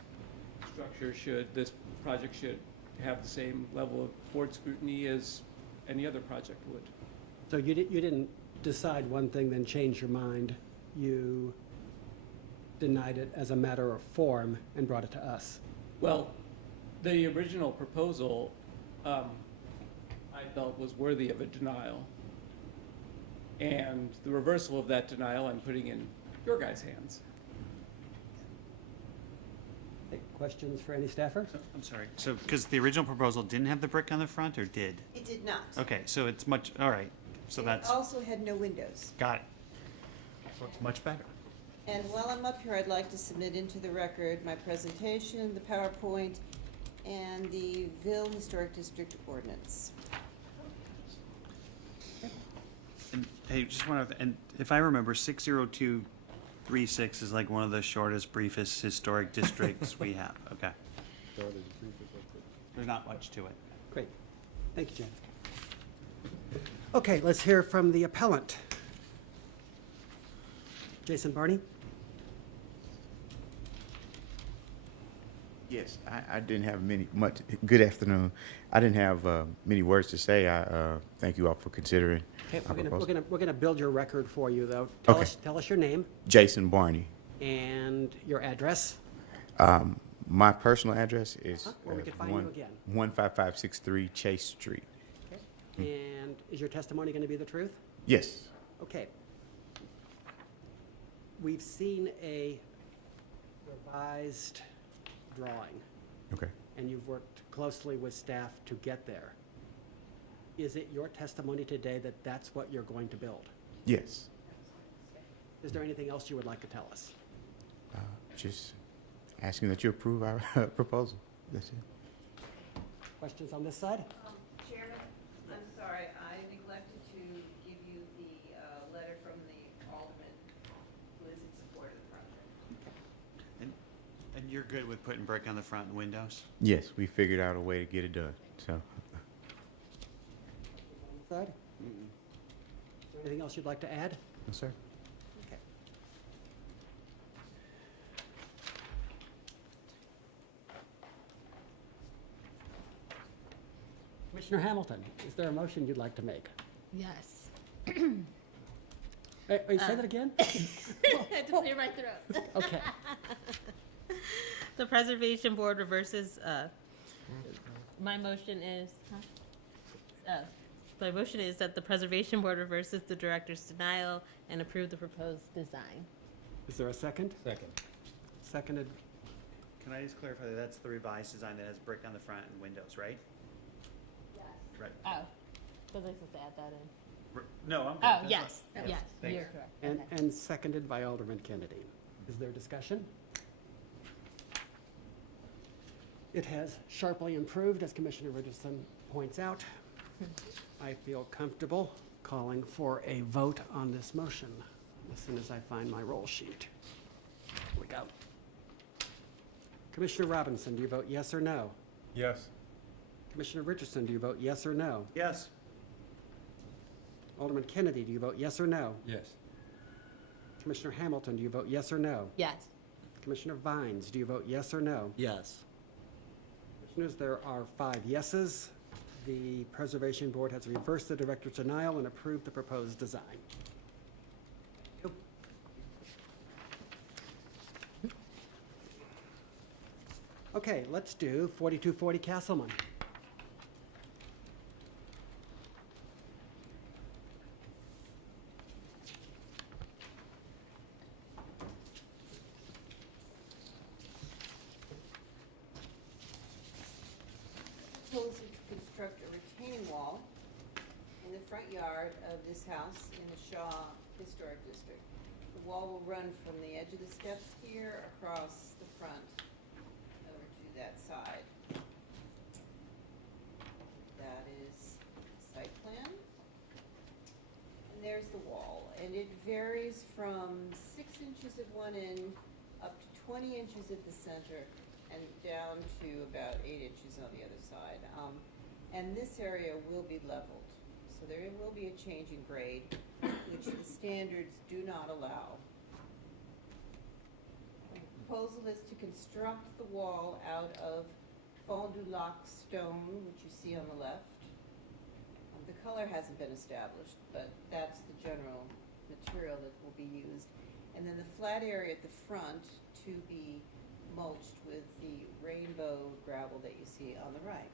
project should have the same level of board scrutiny as any other project would. So you didn't decide one thing, then change your mind. You denied it as a matter of form and brought it to us. Well, the original proposal, I felt was worthy of a denial. And the reversal of that denial, I'm putting in your guys' hands. Any questions for any staffer? I'm sorry. So, because the original proposal didn't have the brick on the front, or did? It did not. Okay, so it's much, all right. So that's, It also had no windows. got it. So it's much better. And while I'm up here, I'd like to submit into the record my presentation, the PowerPoint, and the Ville Historic District Ordinance. And hey, just one other, and if I remember, 60236 is like one of the shortest, briefest historic districts we have. Okay. There's not much to it. Great. Thank you, Jen. Okay, let's hear from the appellant. Jason Barney? Yes, I didn't have good afternoon. I didn't have many words to say. I thank you all for considering Okay, my proposal. we're gonna build your record for you, though. Okay. Tell us your name Jason Barney. and your address. My personal address is Where we can find you again. 15563 Chase Street. Okay. And is your testimony gonna be the truth? Yes. Okay. We've seen a revised drawing, Okay. and you've worked closely with staff to get there. Is it your testimony today that that's what you're going to build? Yes. Is there anything else you would like to tell us? Just asking that you approve our proposal. That's it. Questions on this side? Chairman, I'm sorry, I neglected to give you the letter from the alderman who is in support of the project. And you're good with putting brick on the front and windows? Yes, we figured out a way to get it done. So, Side? Anything else you'd like to add? No, sir. Okay. Commissioner Hamilton, is there a motion you'd like to make? Yes. Say that again? I had to clear my throat. Okay. The Preservation Board reverses, my motion is, my motion is that the Preservation Board reverses the director's denial and approve the proposed design. Is there a second? Second. Seconded. Can I just clarify that that's the revised design that has brick on the front and windows, right? Yes. Right. Oh, was I supposed to add that in? No, I'm good. Oh, That's yes, fine. yes, Thank you're you. correct. And, Okay. and seconded by Alderman Kennedy. Is there discussion? It has sharply improved, as Commissioner Richardson points out. I feel comfortable calling for a vote on this motion as soon as I find my roll sheet. Here we go. Commissioner Robinson, do you vote yes or no? Yes. Commissioner Richardson, do you vote yes or no? Yes. Alderman Kennedy, do you vote yes or no? Yes. Commissioner Hamilton, do you vote yes or no? Yes. Commissioner Vines, do you vote yes or no? Yes. Commissioners, there are 5 yeses. The Preservation Board has reversed the director's denial and approved the proposed design. Okay, let's do 4240 Castleman. Proposing to construct a retaining wall in the front yard of this house in the Shaw Historic District. The wall will run from the edge of the steps here across the front over to that side. That is site plan. And there's the wall, and it varies from 6 inches at one end up to 20 inches at the center and down to about 8 inches on the other side. And this area will be leveled, so there will be a change in grade, which the standards do not allow. The proposal is to construct the wall out of fond du lac stone, which you see on the left. The color hasn't been established, but that's the general material that will be used. And then the flat area at the front to be mulched with the rainbow gravel that you see on the right.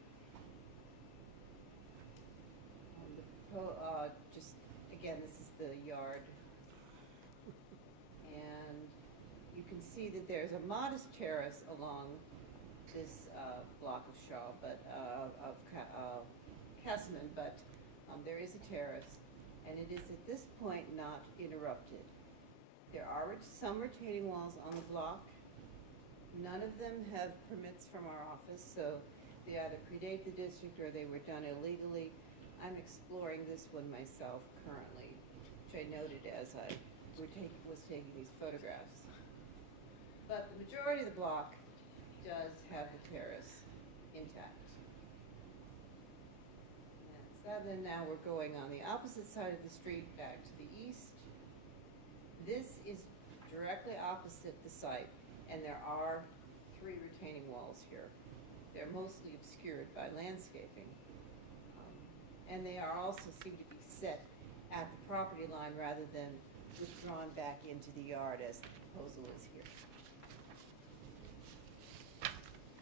Just, again, this is the yard. And you can see that there's a modest terrace along this block of Shaw, but, Castleman, but there is a terrace, and it is at this point not interrupted. There are some retaining walls on the block. None of them have permits from our office, so they either predate the district or they were done illegally. I'm exploring this one myself currently, which I noted as I was taking these photographs. But the majority of the block does have the terrace intact. That's that, and now we're going on the opposite side of the street back to the east. This is directly opposite the site, and there are 3 retaining walls here. They're mostly obscured by landscaping. And they are also seem to be set at the property line rather than withdrawn back into the yard as the proposal is here.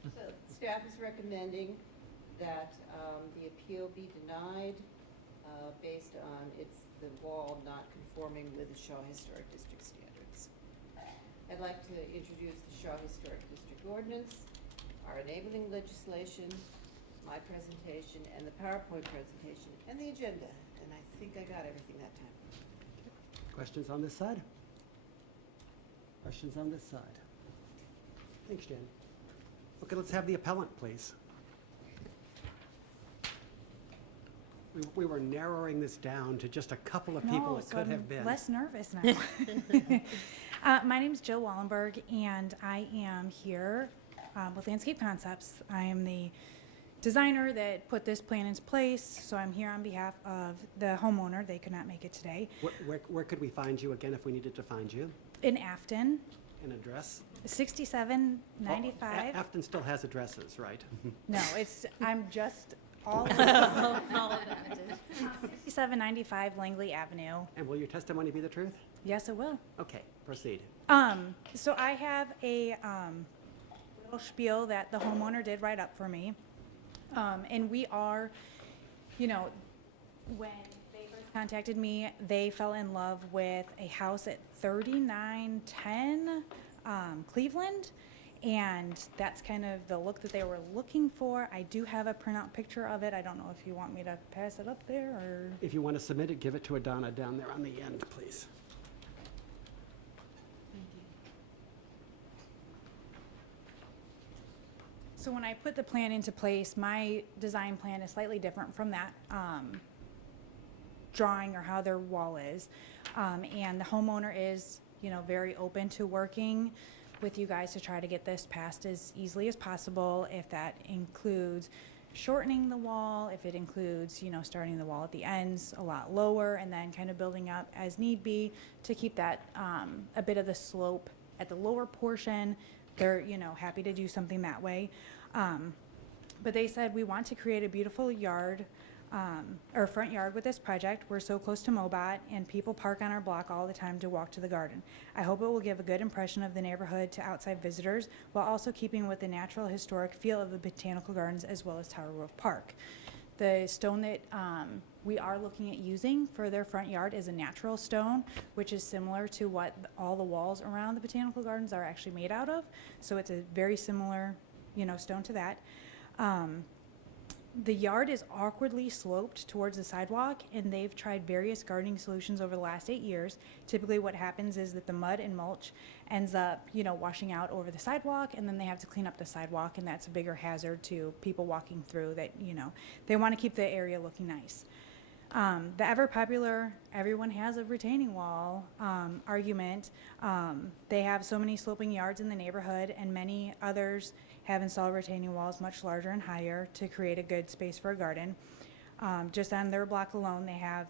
So staff is recommending that the appeal be denied based on the wall not conforming with the Shaw Historic District standards. I'd like to introduce the Shaw Historic District Ordinance, our enabling legislation, my presentation, and the PowerPoint presentation, and the agenda. And I think I got everything that time. Questions on this side? Questions on this side? Thanks, Jen. Okay, let's have the appellant, please. We were narrowing this down to just a couple of people it could have been. Less nervous now. My name is Jill Wallenberg, and I am here with Landscape Concepts. I am the designer that put this plan into place, so I'm here on behalf of the homeowner. They could not make it today. Where could we find you again if we needed to find you? In Afton, An address? 6795. Afton still has addresses, right? No, I'm just all 6795 Langley Avenue. And will your testimony be the truth? Yes, it will. Okay, proceed. So I have a little spiel that the homeowner did write up for me. And we are, you know, when they first contacted me, they fell in love with a house at 3910 Cleveland. And that's kind of the look that they were looking for. I do have a printout picture of it. I don't know if you want me to pass it up there or. If you want to submit it, give it to Adana down there on the end, please. So when I put the plan into place, my design plan is slightly different from that drawing or how their wall is. And the homeowner is, you know, very open to working with you guys to try to get this passed as easily as possible. If that includes shortening the wall, if it includes, you know, starting the wall at the ends a lot lower and then kind of building up as need be to keep that a bit of the slope at the lower portion. They're, you know, happy to do something that way. But they said, we want to create a beautiful yard, or front yard with this project. We're so close to MoBot, and people park on our block all the time to walk to the garden. I hope it will give a good impression of the neighborhood to outside visitors, while also keeping with the natural historic feel of the botanical gardens as well as Tower Grove Park. The stone that we are looking at using for their front yard is a natural stone, which is similar to what all the walls around the botanical gardens are actually made out of. So it's a very similar, you know, stone to that. The yard is awkwardly sloped towards the sidewalk, and they've tried various gardening solutions over the last 8 years. Typically what happens is that the mud and mulch ends up, you know, washing out over the sidewalk, and then they have to clean up the sidewalk, and that's a bigger hazard to people walking through that, you know, they want to keep the area looking nice. The ever popular everyone has a retaining wall argument. They have so many sloping yards in the neighborhood, and many others have installed retaining walls much larger and higher to create a good space for a garden. Just on their block alone,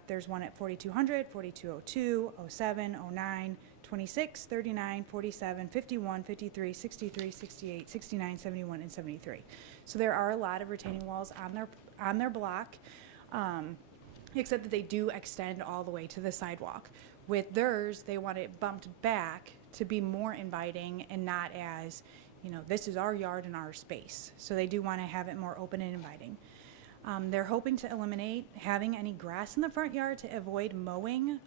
there's one at 4200, 4202, 07, 09, 26, 39, 47, 51, 53, 63, 68, 69, 71, and 73. So there are a lot of retaining walls on their block. Except that they do extend all the way to the sidewalk. With theirs, they want it bumped back to be more inviting and not as, you know, this is our yard and our space. So they do want to have it more open and inviting. They're hoping to eliminate having any grass in the front yard to avoid mowing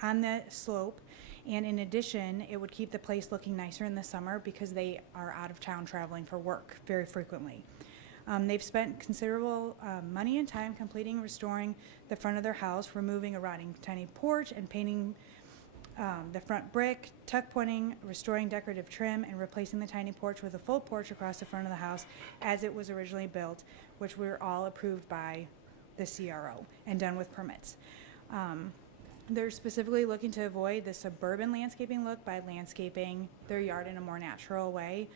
on the slope. And in addition, it would keep the place looking nicer in the summer because they are out of town traveling for work very frequently. They've spent considerable money and time completing restoring the front of their house, removing a rotting tiny porch and painting the front brick, tuck pointing, restoring decorative trim, and replacing the tiny porch with a full porch across the front of the house as it was originally built, which were all approved by the CRO and done with permits. They're specifically looking to avoid the suburban landscaping look by landscaping their yard in a more natural way.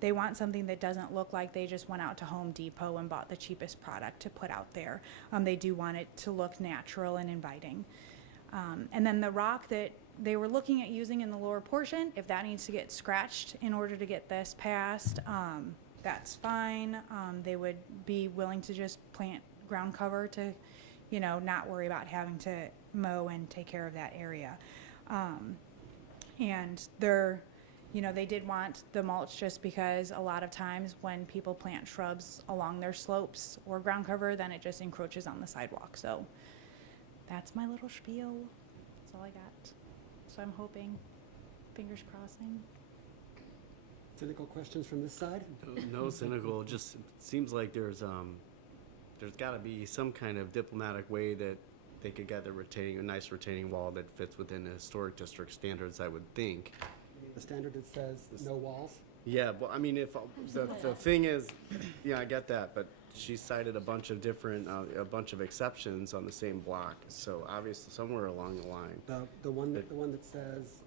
They want something that doesn't look like they just went out to Home Depot and bought the cheapest product to put out there. They do want it to look natural and inviting. And then the rock that they were looking at using in the lower portion, if that needs to get scratched in order to get this passed, that's fine. They would be willing to just plant ground cover to, you know, not worry about having to mow and take care of that area. And they're, you know, they did want the mulch just because a lot of times when people plant shrubs along their slopes or ground cover, then it just encroaches on the sidewalk. So that's my little spiel. That's all I got. So I'm hoping, fingers crossing. Cynical questions from this side? No cynical, just seems like there's gotta be some kind of diplomatic way that they could get a nice retaining wall that fits within the historic district standards, I would think. The standard that says no walls? Yeah, well, I mean, if the thing is, yeah, I get that, but she cited a bunch of different, a bunch of exceptions on the same block. So obviously, somewhere along the line. The one that says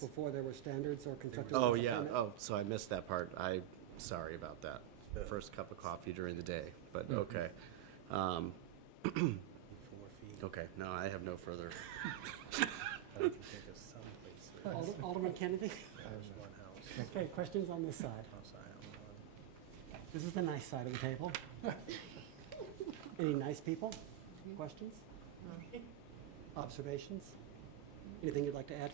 before there were standards or constructed. Oh yeah. Oh, so I missed that part. Sorry about that. first cup of coffee during the day, but Mm-hmm. okay. 4 feet. Okay, no, I have no further. I can think of some places. Alderman Kennedy? There's one house. Okay, questions on this side? House I own. This is the nice side of the table. Any nice people? Questions? Observations? Anything you'd like to add?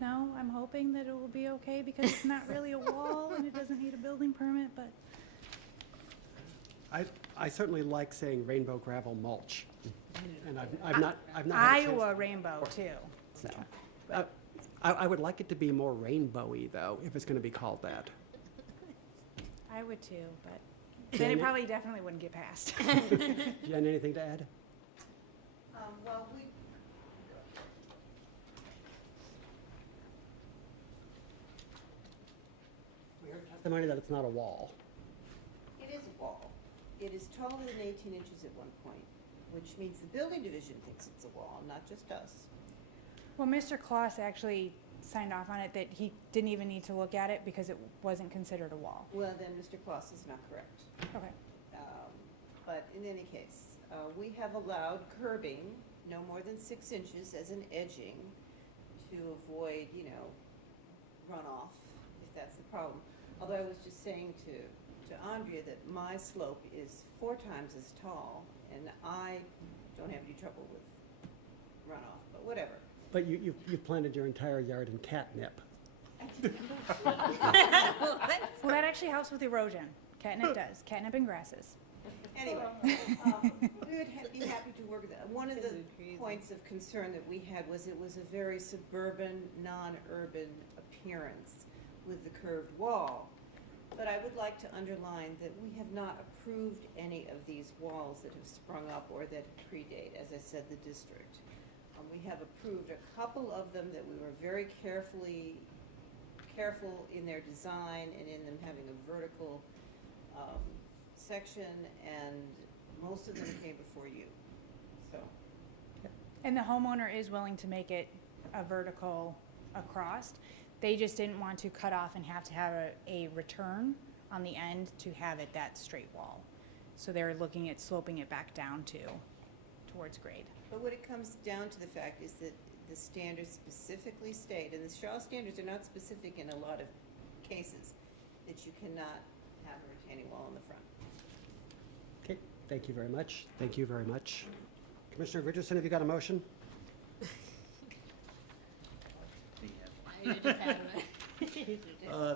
No, I'm hoping that it will be okay because it's not really a wall and it doesn't need a building permit, but I certainly like saying rainbow gravel mulch. And I've not had a chance- Iowa rainbow too. So, I would like it to be more rainbowy, though, if it's going to be called that. I would too, but then it probably definitely wouldn't get passed. Jen, anything to add? Well, We heard testimony that it's not a wall. it is a wall. It is taller than 18 inches at one point, which means the building division thinks it's a wall, not just us. Well, Mr. Kloss actually signed off on it that he didn't even need to look at it because it wasn't considered a wall. Well, then Mr. Kloss is not correct. Okay. But in any case, we have allowed curbing no more than 6 inches as an edging to avoid, runoff, if that's the problem. Although I was just saying to Andrea that my slope is 4 times as tall, and I don't have any trouble with runoff, but whatever. But you've planted your entire yard in catnip. Well, that actually helps with erosion. Catnip does. Catnip and grasses. Anyway, we would be happy to work with that. One of the points of concern that we had was it was a very suburban, non-urban appearance with the curved wall. But I would like to underline that we have not approved any of these walls that have sprung up or that predate, as I said, the district. We have approved a couple of them that we were very careful in their design and in them having a vertical section, and most of them came before you, so. And the homeowner is willing to make it a vertical across. They just didn't want to cut off and have to have a return on the end to have it that straight wall. So they're looking at sloping it back down towards grade. But what it comes down to the fact is that the standards specifically state, and the Shaw standards are not specific in a lot of cases, that you cannot have a retaining wall in the front. Okay, thank you very much. Thank you very much. Commissioner Richardson, have you got a motion? That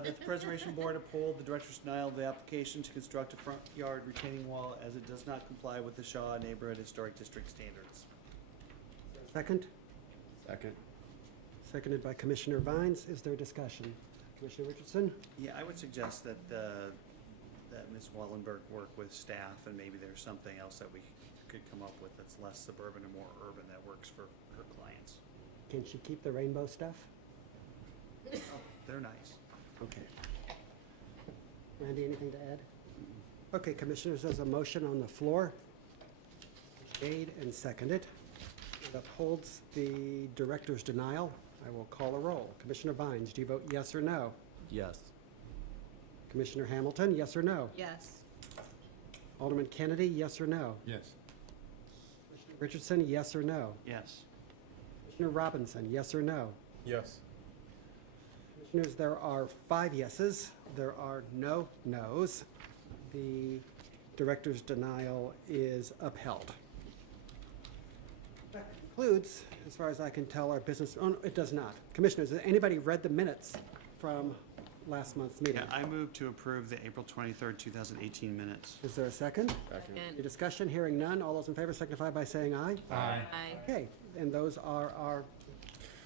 the Preservation Board uphold the director's denial of the application to construct a front yard retaining wall as it does not comply with the Shaw Neighborhood Historic District standards. Second? Second. Seconded by Commissioner Vines. Is there discussion? Commissioner Richardson? Yeah, I would suggest that, that Ms. Wallenberg work with staff, and maybe there's something else that we could come up with that's less suburban and more urban that works for her clients. Can she keep the rainbow stuff? Oh, they're nice. Okay. Randy, anything to add? Okay, Commissioners, there's a motion on the floor, made and seconded. It upholds the director's denial. I will call a roll. Commissioner Vines, do you vote yes or no? Yes. Commissioner Hamilton, yes or no? Yes. Alderman Kennedy, yes or no? Yes. Commissioner Richardson, yes or no? Yes. Commissioner Robinson, yes or no? Yes. Commissioners, there are 5 yeses. There are no nos. The director's denial is upheld. That concludes, as far as I can tell, our business. Oh, no, it does not. Commissioners, has anybody read the minutes from last month's meeting? Yeah, I move to approve the April 23rd, 2018 minutes. Is there a second? Second. Any discussion? Hearing none. All those in favor signify by saying aye. Aye. Okay, and those are our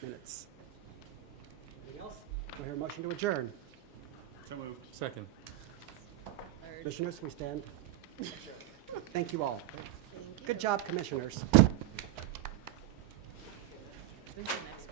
minutes. Anything else? Do I hear a motion to adjourn? So moved. Second. Commissioners, we stand. Thank you all. Good job, commissioners. When's the next